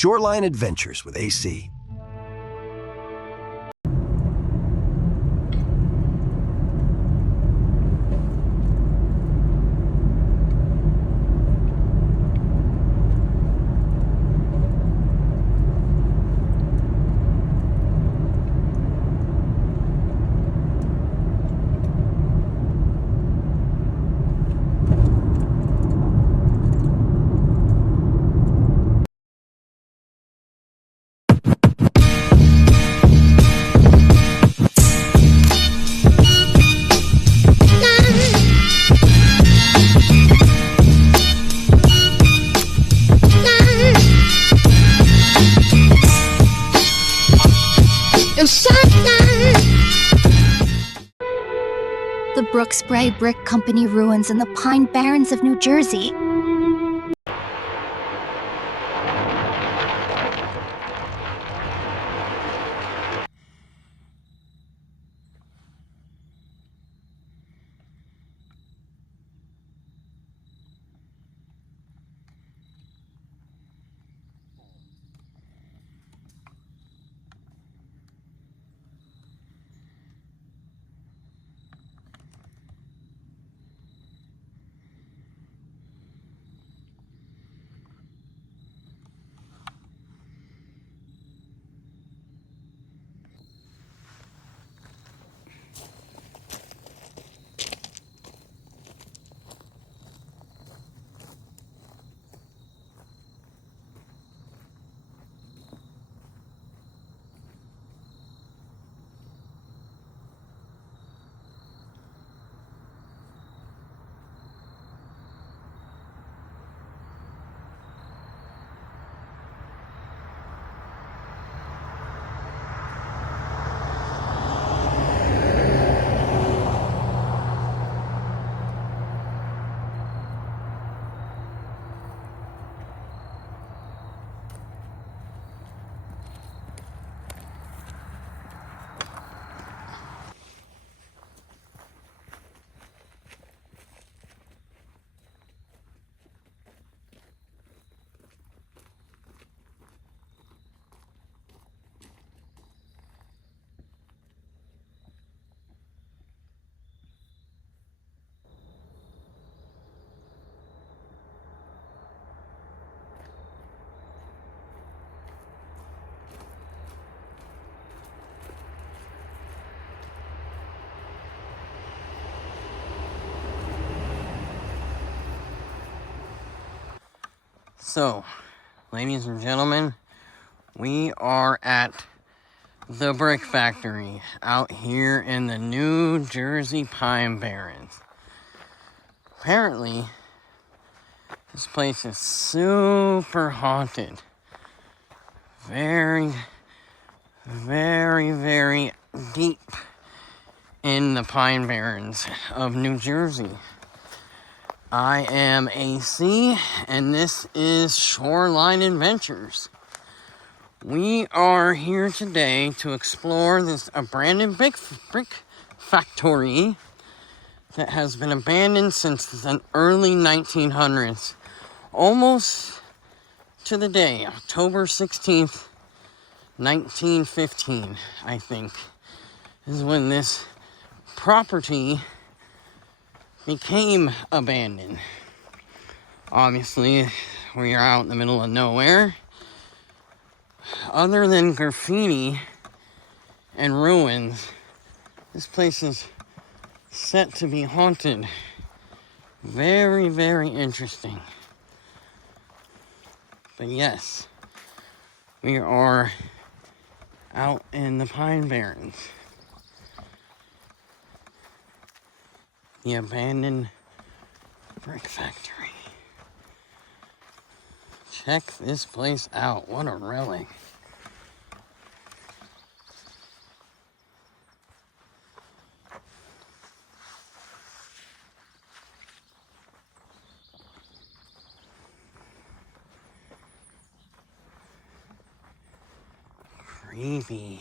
Shoreline Adventures with AC. The Brooksbrae Brick Company ruins in the Pine Barrens of New Jersey. So, ladies and gentlemen, we are at the brick factory out here in the New Jersey Pine Barrens. Apparently, this place is super haunted. Very, very, very deep in the Pine Barrens of New Jersey. I am AC, and this is Shoreline Adventures. We are here today to explore this abandoned brick factory that has been abandoned since the early 1900s. Almost to the day, October 16th, 1915, I think, is when this property became abandoned. Obviously, we are out in the middle of nowhere. Other than graffiti and ruins, this place is set to be haunted. Very, very interesting. But yes, we are out in the Pine Barrens. The abandoned brick factory. Check this place out. What a relic. Creepy.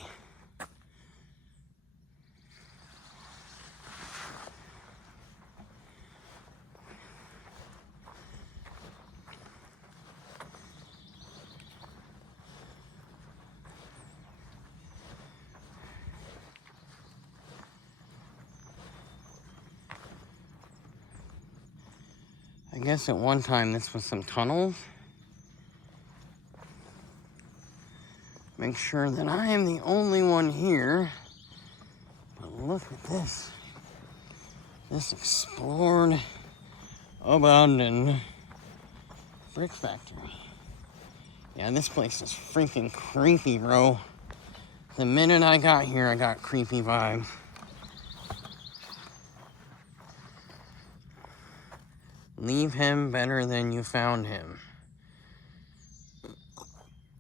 I guess at one time this was some tunnels. Make sure that I am the only one here. But look at this. This explored, abandoned brick factory. Yeah, this place is freaking creepy, bro. The minute I got here, I got creepy vibes. Leave him better than you found him.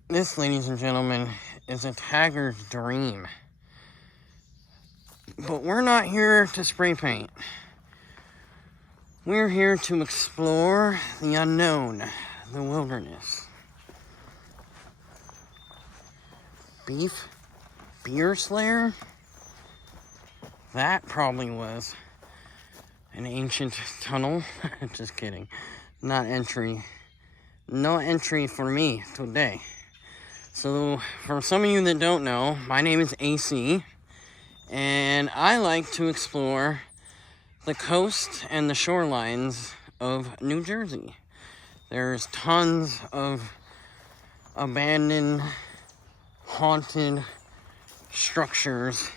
This, ladies and gentlemen, is a tagger's dream. But we're not here to spray paint. We're here to explore the unknown, the wilderness. Beer Slayer? That probably was an ancient tunnel. Just kidding. Not entry. No entry for me today. So, for some of you that don't know, my name is AC, and I like to explore the coast and the shorelines of New Jersey. There's tons of abandoned, haunted structures,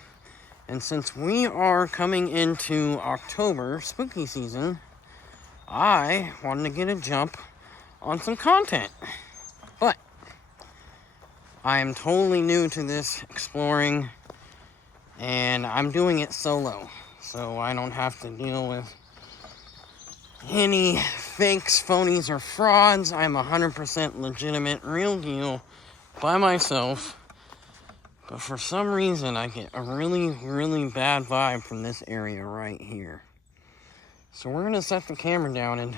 and since we are coming into October, spooky season, I wanted to get a jump on some content. But I am totally new to this exploring, and I'm doing it solo, so I don't have to deal with any fakes, phonies, or frauds. I'm 100% legitimate, real deal, by myself. But for some reason, I get a really, really bad vibe from this area right here. So we're going to set the camera down and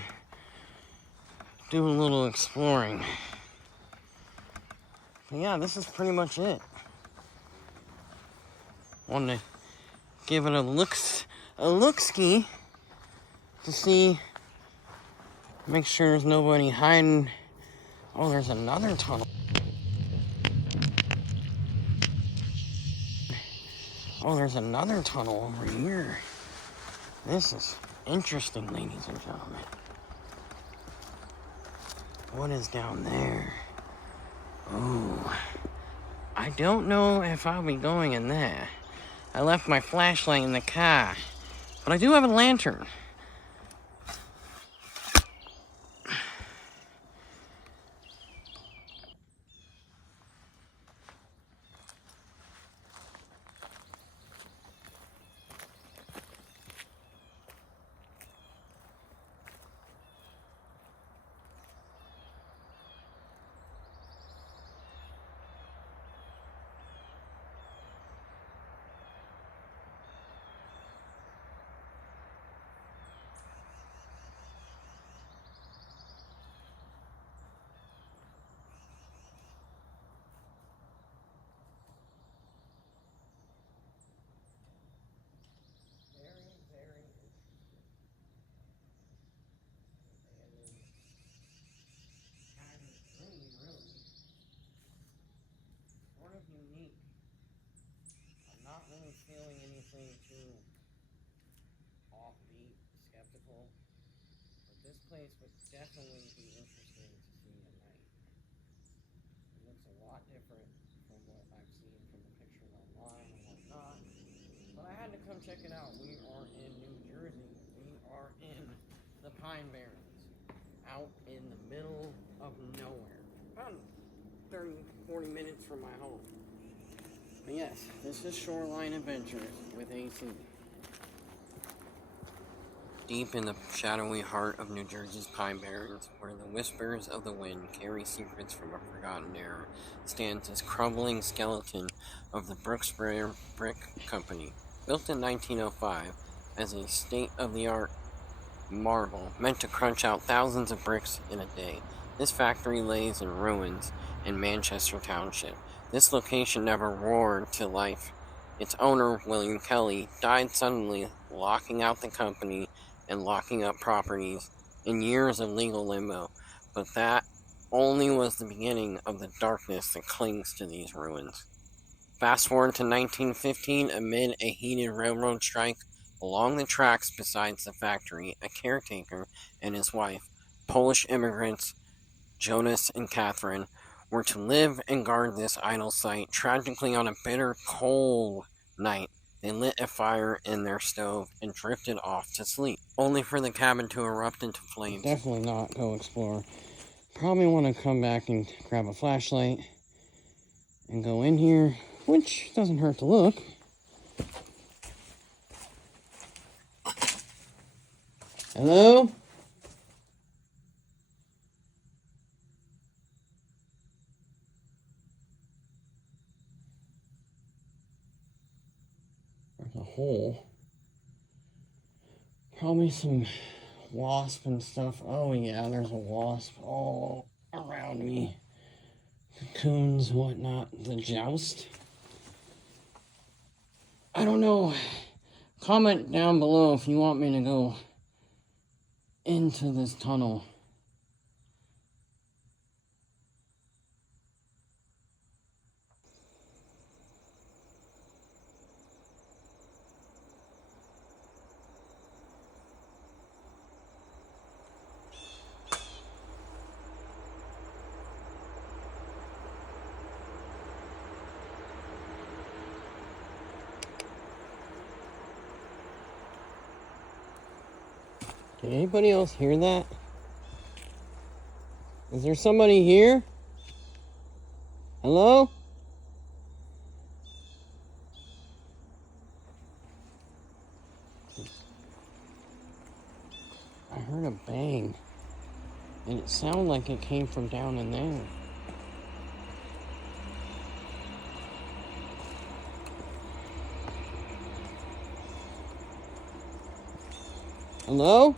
do a little exploring. But yeah, this is pretty much it. Wanted to give it a look-ski to see, make sure there's nobody hiding. Oh, there's another tunnel. Oh, there's another tunnel over here. This is interesting, ladies and gentlemen. What is down there? Oh, I don't know if I'll be going in there. I left my flashlight in the car, but I do have a lantern. Unique. I'm not really feeling anything too offbeat, skeptical, but this place would definitely be interesting to see at night. It looks a lot different from what I've seen from the pictures online and whatnot, but I had to come check it out. We are in New Jersey. We are in the Pine Barrens, out in the middle of nowhere. About 30-40 minutes from my home. But yes, this is Shoreline Adventures with AC. Deep in the shadowy heart of New Jersey's Pine Barrens, where the whispers of the wind carry secrets from a forgotten era, stands this crumbling skeleton of the Brooksbrae Brick Company. Built in 1905 as a state-of-the-art marvel meant to crunch out thousands of bricks in a day, this factory lays in ruins in Manchester Township. This location never roared to life. Its owner, William Kelly, died suddenly, locking out the company and locking up properties in years of legal limbo. But that only was the beginning of the darkness that clings to these ruins. Fast forward to 1915, amid a heated railroad strike along the tracks beside the factory, a caretaker and his wife Polish immigrants, Jonas and Catherine, were to live and guard this idol site. Tragically, on a bitter, cold night, they lit a fire in their stove and drifted off to sleep, only for the cabin to erupt into flames. Definitely not go explore. Probably want to come back and grab a flashlight and go in here, which doesn't hurt to look. Hello? There's a hole. Probably some wasp and stuff. Oh yeah, there's a wasp all around me. Cocoons, whatnot. The joust. I don't know. Comment down below if you want me to go into this tunnel. Did anybody else hear that? Is there somebody here? Hello? I heard a bang. And it sounded like it came from down in there. Hello?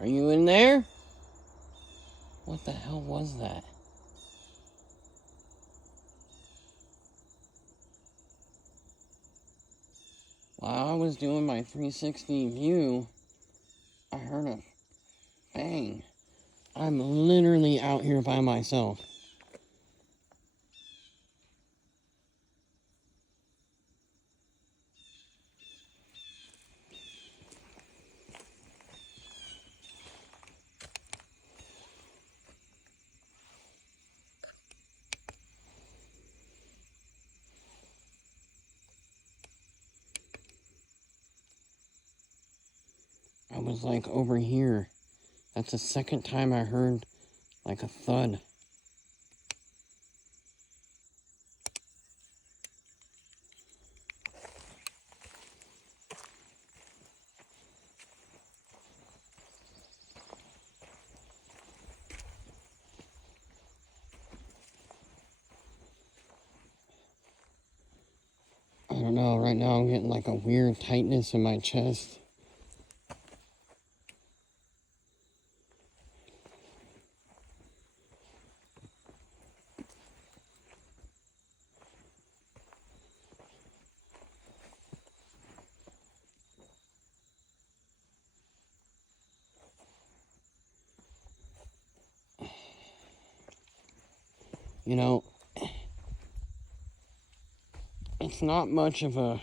Are you in there? What the hell was that? While I was doing my 360 view, I heard a bang. I'm literally out here by myself. I was like over here. That's the second time I heard like a thud. I don't know, right now I'm getting like a weird tightness in my chest. You know, it's not much of a,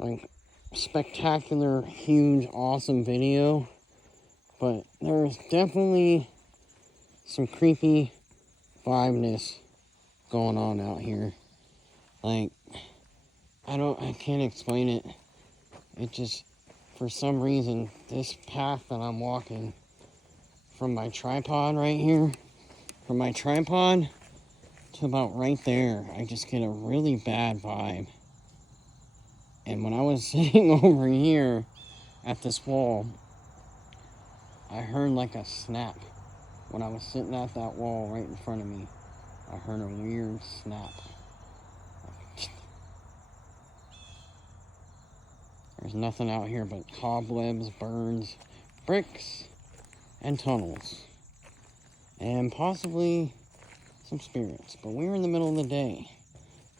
like, spectacular, huge, awesome video, but there's definitely some creepy vibeness going on out here. Like, I can't explain it. It just, for some reason, this path that I'm walking from my tripod right here, from my tripod to about right there, I just get a really bad vibe. And when I was sitting over here at this wall, I heard like a snap. When I was sitting at that wall right in front of me, I heard a weird snap. There's nothing out here but cobwebs, burns, bricks, and tunnels. And possibly some spirits. But we're in the middle of the day,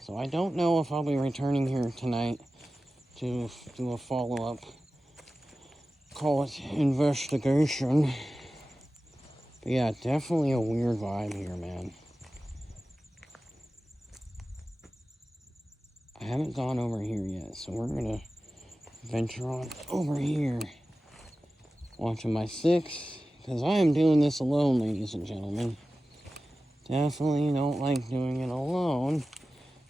so I don't know if I'll be returning here tonight to do a follow-up, call it investigation. But yeah, definitely a weird vibe here, man. I haven't gone over here yet, so we're gonna venture on over here. Watching my 6, because I am doing this alone, ladies and gentlemen. Definitely don't like doing it alone.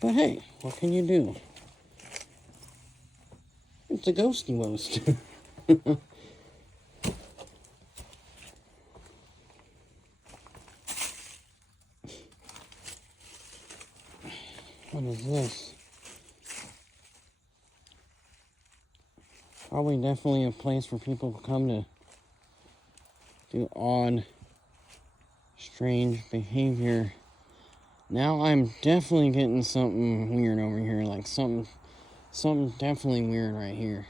But hey, what can you do? It's a ghosty most. What is this? Probably definitely a place where people come to do odd, strange behavior. Now I'm definitely getting something weird over here, like something definitely weird right here.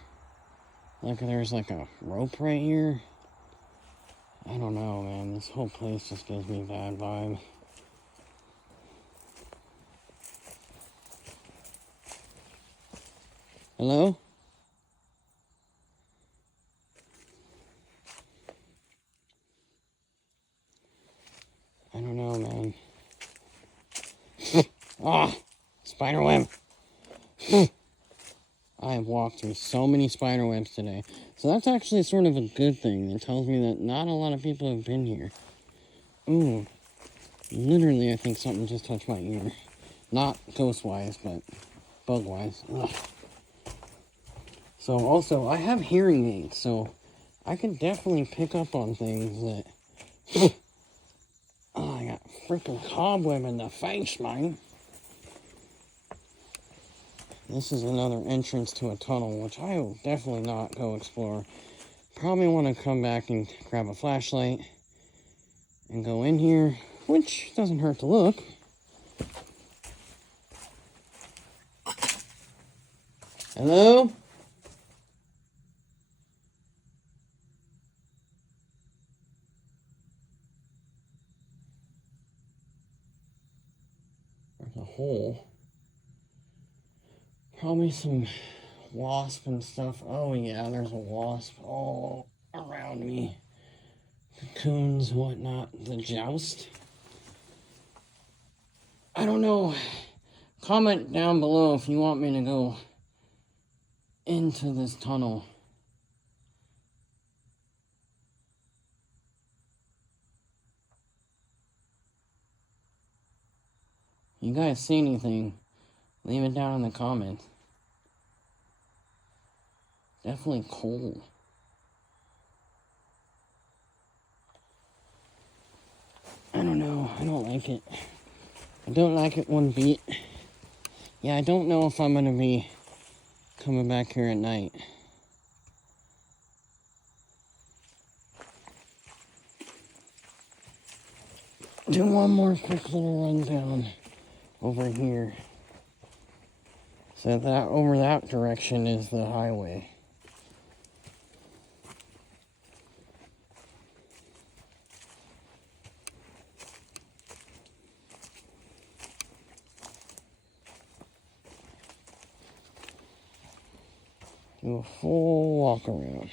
Like there's like a rope right here. I don't know, man. This whole place just gives me a bad vibe. Hello? I don't know, man. Ah! Spider web! I have walked through so many spider webs today. So that's actually sort of a good thing. It tells me that not a lot of people have been here. Ooh. Literally, I think something just touched my ear. Not ghost-wise, but bug-wise. Ugh. So, also, I have hearing aids, so I can definitely pick up on things that... Oh, I got freaking cobweb in the face, man. This is another entrance to a tunnel, which I will definitely not go explore. Probably want to come back and grab a flashlight and go in here, which doesn't hurt to look. Hello? There's a hole. Probably some wasp and stuff. Oh yeah, there's a wasp all around me. Cocoons, whatnot. The joust. I don't know. Comment down below if you want me to go into this tunnel. You guys see anything? Leave it down in the comments. Definitely cold. I don't know. I don't like it. I don't like it one bit. Yeah, I don't know if I'm going to be coming back here at night. Do one more quick little rundown over here. So that over that direction is the highway. Do a full walk around.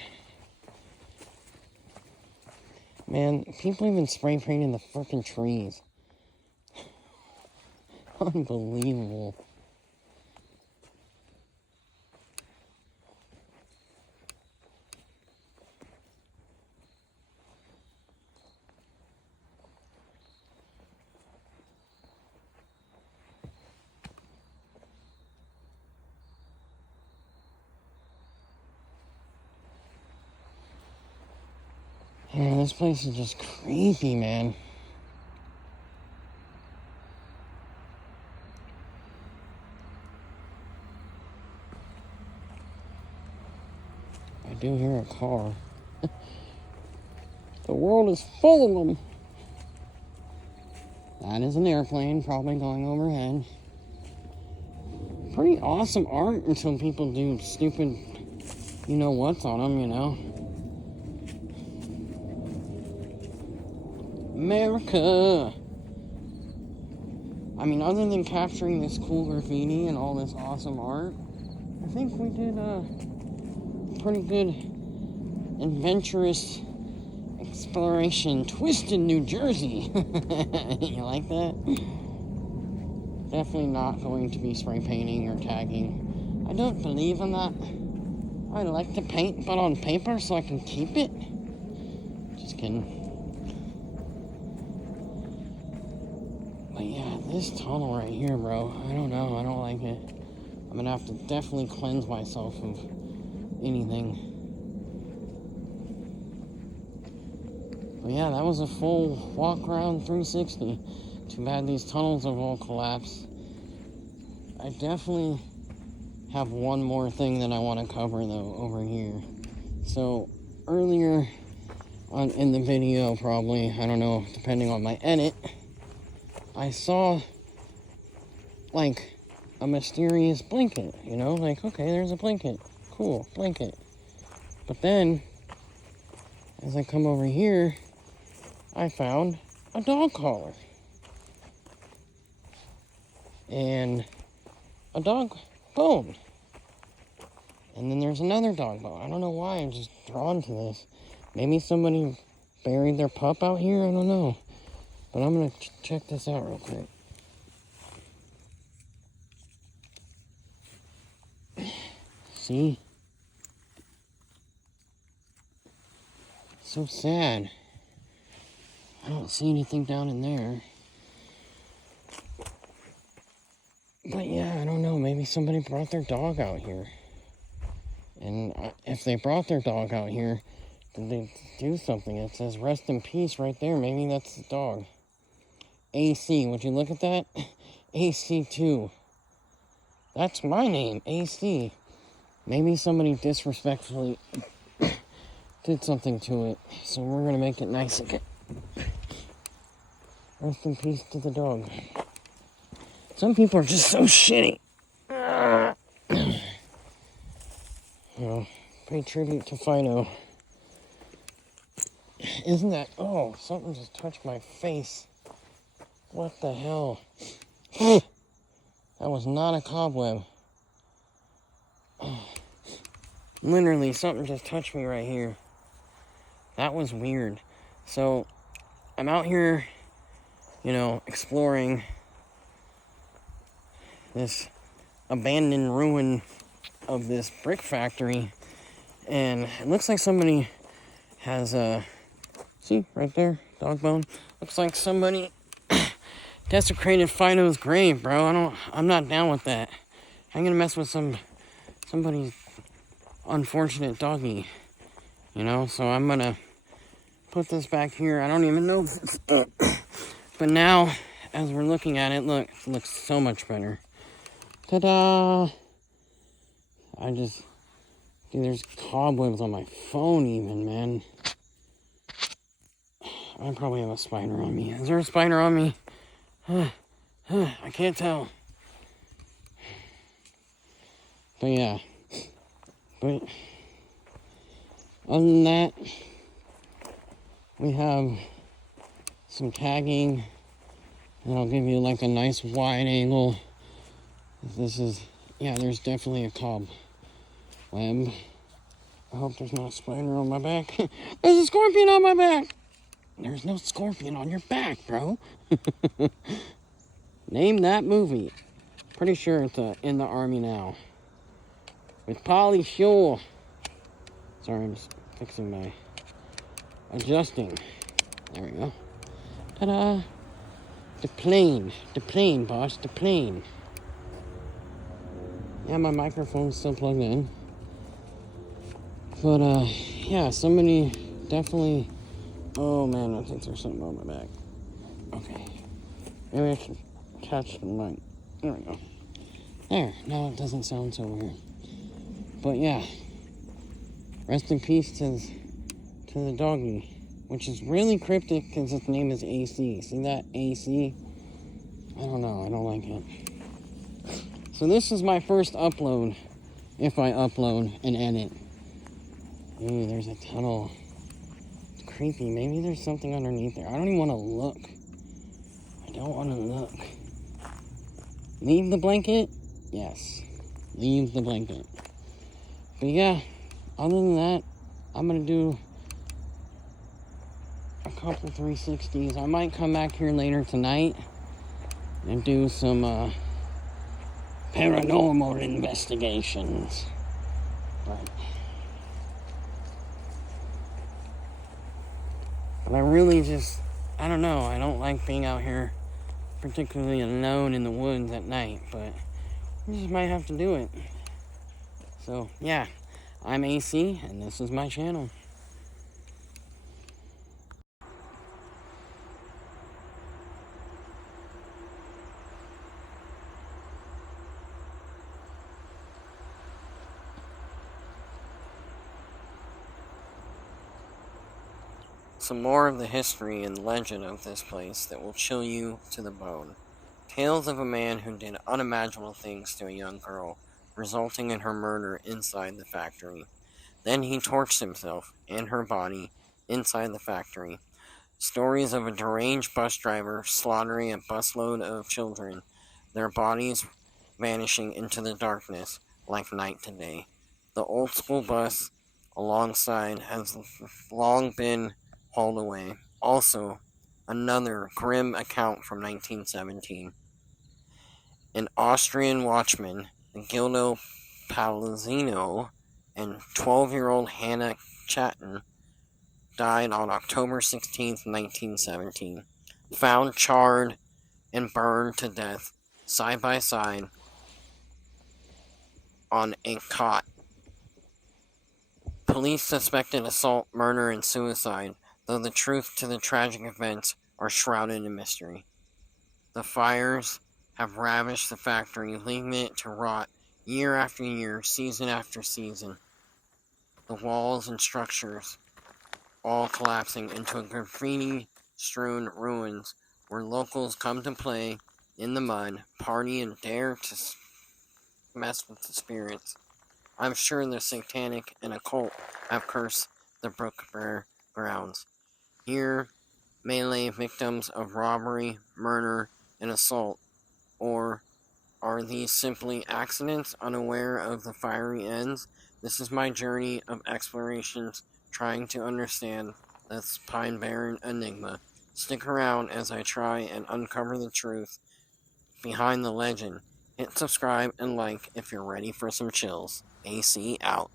Man, people even spray painting the frickin' trees. Unbelievable. Yeah, this place is just creepy, man. I do hear a car. The world is full of them. That is an airplane probably going overhead. Pretty awesome art until people do stupid, you know what's on them, you know. America. I mean, other than capturing this cool graffiti and all this awesome art, I think we did a pretty good adventurous exploration twist in New Jersey. You like that? Definitely not going to be spray painting or tagging. I don't believe in that. I like to paint, but on paper so I can keep it. Just kidding. But yeah, this tunnel right here, bro. I don't know. I don't like it. I'm gonna have to definitely cleanse myself of anything. But yeah, that was a full walk around 360. Too bad these tunnels have all collapsed. I definitely have one more thing that I want to cover though over here. So earlier in the video, probably, I don't know, depending on my edit, I saw like a mysterious blanket, you know, like, okay, there's a blanket, cool, blanket. But then as I come over here, I found a dog collar and a dog bone. And then there's another dog bone. I don't know why I'm just drawn to this. Maybe somebody buried their pup out here. I don't know. But I'm going to check this out real quick. See? So sad. I don't see anything down in there. But yeah, I don't know. Maybe somebody brought their dog out here. And if they brought their dog out here, did they do something? It says rest in peace right there. Maybe that's the dog. AC. Would you look at that? AC2. That's my name. AC. Maybe somebody disrespectfully did something to it. So we're going to make it nice again. Rest in peace to the dog. Some people are just so shitty. Well, pay tribute to Fido. Isn't that... Oh, something just touched my face. What the hell? That was not a cobweb. Literally, something just touched me right here. That was weird. So, I'm out here, you know, exploring this abandoned ruin of this brick factory, and it looks like somebody has see right there, dog bone. Looks like somebody desecrated Fido's grave, bro. I'm not down with that. I'm gonna mess with somebody's unfortunate doggy, you know. So I'm gonna put this back here. I don't even know if it's but now as we're looking at it, look, it looks so much better. Ta-da! Dude, there's cobwebs on my phone even, man. I probably have a spider on me. Is there a spider on me? I can't tell. But yeah. But other than that, we have some tagging. And I'll give you like a nice wide angle. This is, yeah, there's definitely a cobweb. I hope there's not a spider on my back. There's a scorpion on my back. There's no scorpion on your back, bro. Name that movie. Pretty sure it's In the Army Now. With Polly Shore. Sorry, I'm just fixing my... adjusting. There we go. Ta-da. The plane, boss, the plane. Yeah, my microphone's still plugged in. But, yeah, somebody definitely... Oh, man, I think there's something on my back. Okay. Maybe I should catch the mic. There we go. There. Now it doesn't sound so weird. But, yeah. Rest in peace to the doggy. Which is really cryptic because its name is AC. See that? AC? I don't know. I don't like it. So this is my first upload. If I upload and edit. Ooh, there's a tunnel. It's creepy. Maybe there's something underneath there. I don't even want to look. I don't want to look. Leave the blanket? Yes. Leave the blanket. But yeah, other than that, I'm going to do a couple 360s. I might come back here later tonight and do some paranormal investigations. But But I really just, I don't know, I don't like being out here, particularly alone in the woods at night, but we just might have to do it. So, yeah, I'm AC, and this is my channel. Some more of the history and legend of this place that will chill you to the bone. Tales of a man who did unimaginable things to a young girl, resulting in her murder inside the factory. Then he torched himself and her body inside the factory. Stories of a deranged bus driver slaughtering a busload of children, their bodies vanishing into the darkness like night to day. The old school bus alongside has long been hauled away. Also, another grim account from 1917. An Austrian watchman, Gildo Palazzino, and 12-year-old Hannah Chatton died on October 16, 1917, found charred and burned to death side by side on a cot. Police suspected assault, murder, and suicide, though the truth to the tragic events are shrouded in mystery. The fires have ravished the factory, leaving it to rot year after year, season after season. The walls and structures all collapsing into a graffiti-strewn ruins where locals come to play in the mud, party, and dare to mess with the spirits. I'm sure the satanic and occult have cursed the Brooksbrae grounds. Here may lay victims of robbery, murder, and assault, or are these simply accidents unaware of the fiery ends? This is my journey of explorations trying to understand this Pine Barren enigma. Stick around as I try and uncover the truth behind the legend. Hit subscribe and like if you're ready for some chills. AC out.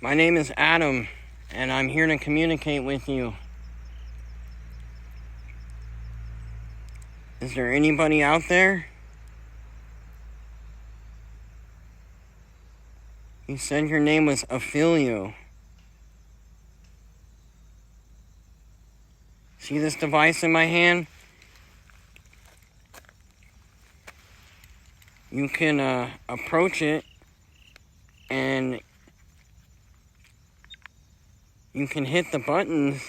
My name is Adam, and I'm here to communicate with you. Is there anybody out there? You said your name was Ophelio. See this device in my hand? You can approach it, and you can hit the buttons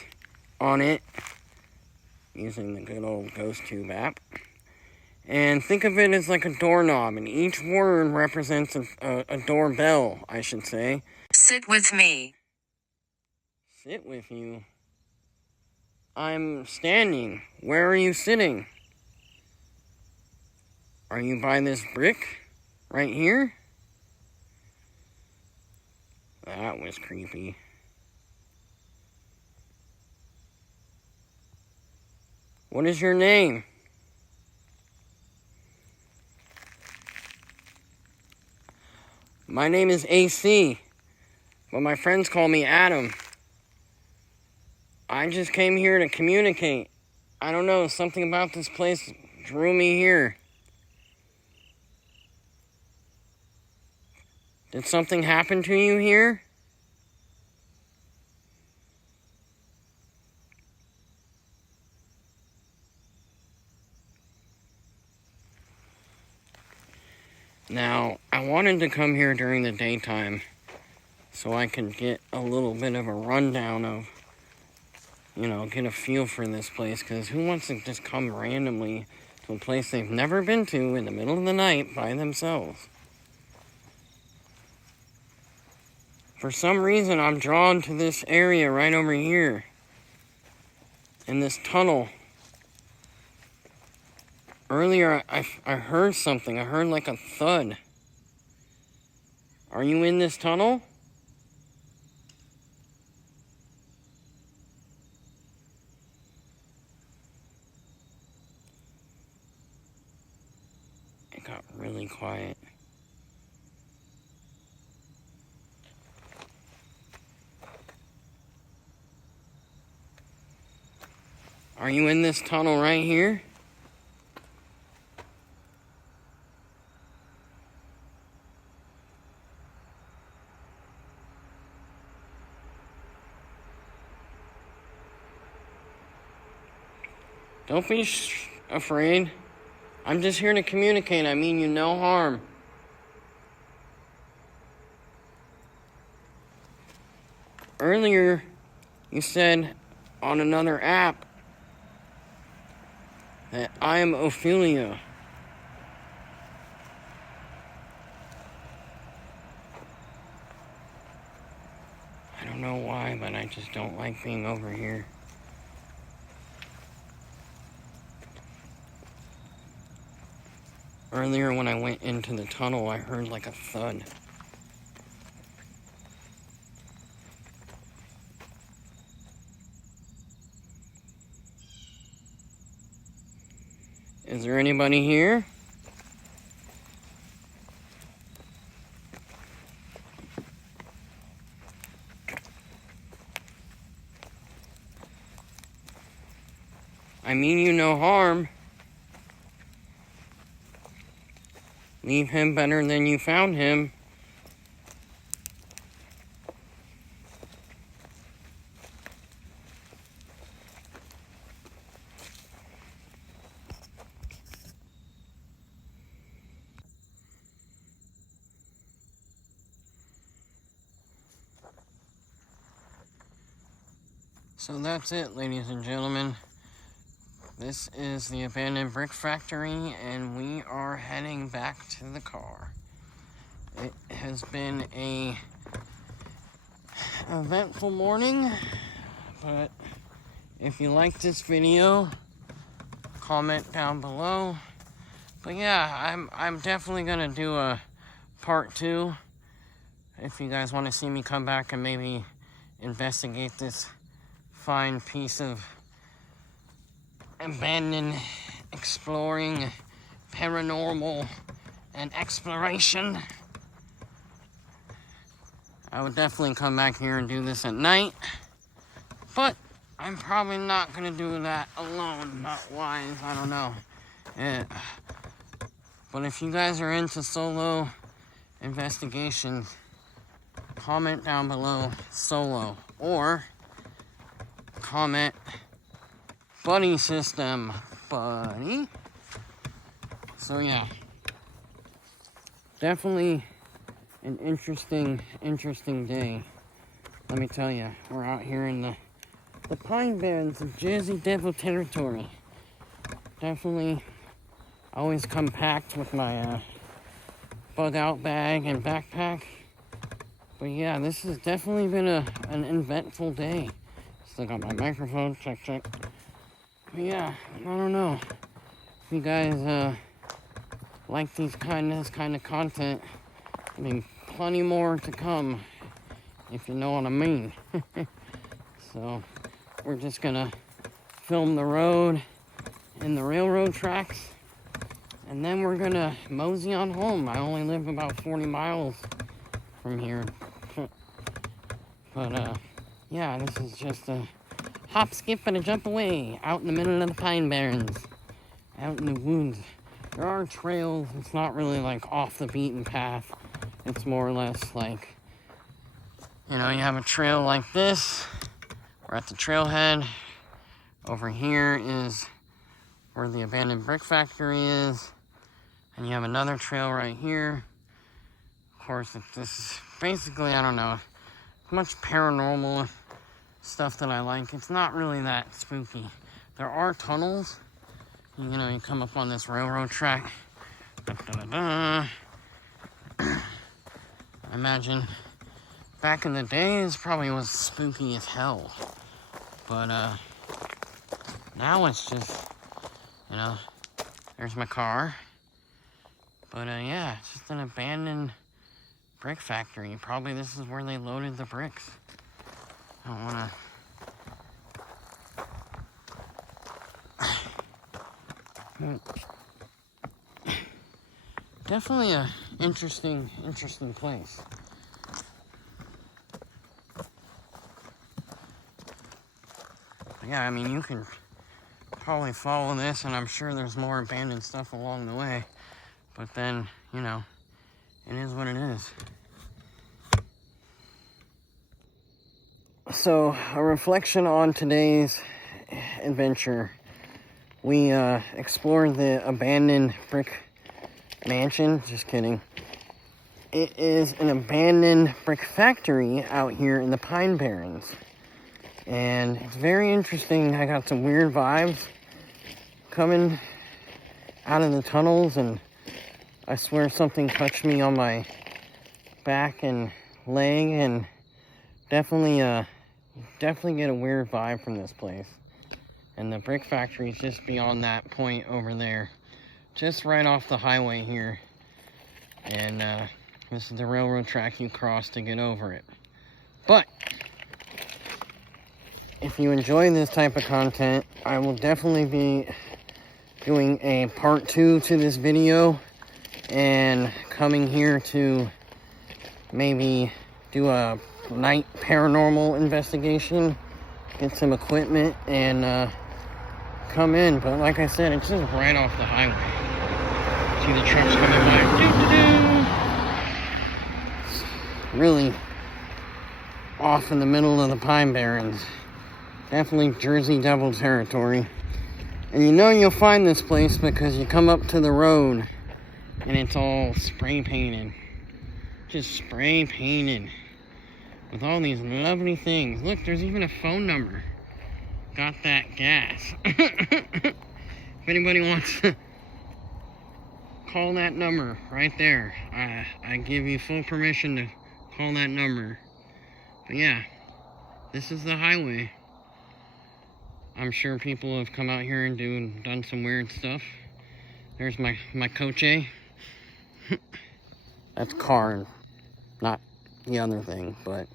on it using the good old Ghost Tube app. And think of it as like a doorknob, and each word represents a doorbell, I should say. Sit with me. Sit with you? I'm standing. Where are you sitting? Are you by this brick? Right here? That was creepy. What is your name? My name is AC, but my friends call me Adam. I just came here to communicate. I don't know, something about this place drew me here. Did something happen to you here? Now, I wanted to come here during the daytime so I could get a little bit of a rundown of, get a feel for this place, because who wants to just come randomly to a place they've never been to in the middle of the night by themselves? For some reason, I'm drawn to this area right over here, in this tunnel. Earlier, I heard something. I heard like a thud. Are you in this tunnel? It got really quiet. Are you in this tunnel right here? Don't be afraid. I'm just here to communicate. I mean you no harm. Earlier, you said on another app that I am Ophelia. I don't know why, but I just don't like being over here. Earlier when I went into the tunnel, I heard like a thud. Is there anybody here? I mean you no harm. Leave him better than you found him. So that's it, ladies and gentlemen. This is the abandoned brick factory, and we are heading back to the car. It has been a eventful morning, but if you like this video, comment down below. But yeah, I'm definitely gonna do a part 2 if you guys want to see me come back and maybe investigate this fine piece of abandoned, exploring, paranormal, and exploration. I would definitely come back here and do this at night, but I'm probably not gonna do that alone. Not wise, I don't know. Yeah. But if you guys are into solo investigations, comment down below solo, or comment buddy system, buddy. So yeah, definitely an interesting day. let me tell you, we're out here in the Pine Barrens of Jersey Devil territory. Definitely always come packed with my bug out bag and backpack. But yeah, this has definitely been an eventful day. Still got my microphone, check. But yeah, I don't know. If you guys like this kind of content, I mean, plenty more to come, if you know what I mean. So, we're just gonna film the road and the railroad tracks, and then we're gonna mosey on home. I only live about 40 miles from here. But, yeah, this is just a hop, skip, and a jump away out in the middle of the Pine Barrens, out in the woods. There are trails. It's not really like off the beaten path. It's more or less like, you know, you have a trail like this. We're at the trailhead. Over here is where the abandoned brick factory is. And you have another trail right here. Of course, this is basically, I don't know, much paranormal stuff that I like. It's not really that spooky. There are tunnels. You know, you come up on this railroad track. I imagine back in the days probably was spooky as hell. But now it's just, you know, there's my car. But yeah, it's just an abandoned brick factory. Probably this is where they loaded the bricks. I don't wanna. Definitely a interesting place. Yeah, I mean, you can probably follow this, and I'm sure there's more abandoned stuff along the way. But then, you know, it is what it is. So, a reflection on today's adventure. We explored the abandoned brick mansion. Just kidding. It is an abandoned brick factory out here in the Pine Barrens. And it's very interesting. I got some weird vibes coming out of the tunnels, and I swear something touched me on my back and leg, and definitely get a weird vibe from this place. And the brick factory is just beyond that point over there, just right off the highway here. And this is the railroad track you cross to get over it. But if you enjoy this type of content, I will definitely be doing a part 2 to this video, and coming here to maybe do a night paranormal investigation, get some equipment, and come in. But like I said, it's just right off the highway. See the trucks coming by. It's really off in the middle of the Pine Barrens. Definitely Jersey Devil territory. And you know you'll find this place because you come up to the road and it's all spray painted. Just spray painted with all these lovely things. Look, there's even a phone number. Got that gas. If anybody wants to call that number right there, I give you full permission to call that number. But yeah, this is the highway. I'm sure people have come out here and done some weird stuff. There's my coche. That's car, not the other thing. But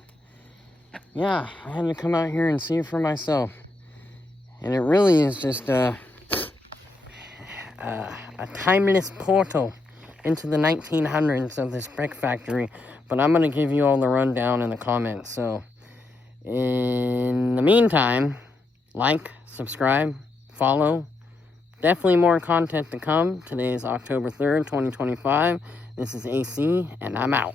yeah, I had to come out here and see it for myself. And it really is just a timeless portal into the 1900s of this brick factory. But I'm going to give you all the rundown in the comments. So in the meantime, like, subscribe, follow. Definitely more content to come. Today is October 3rd, 2025. This is AC, and I'm out.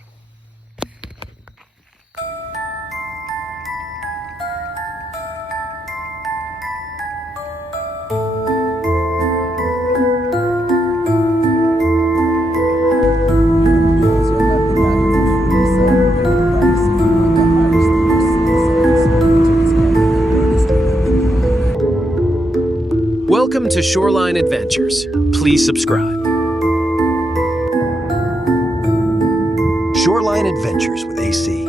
to Shoreline Adventures. Please subscribe. Shoreline Adventures with AC.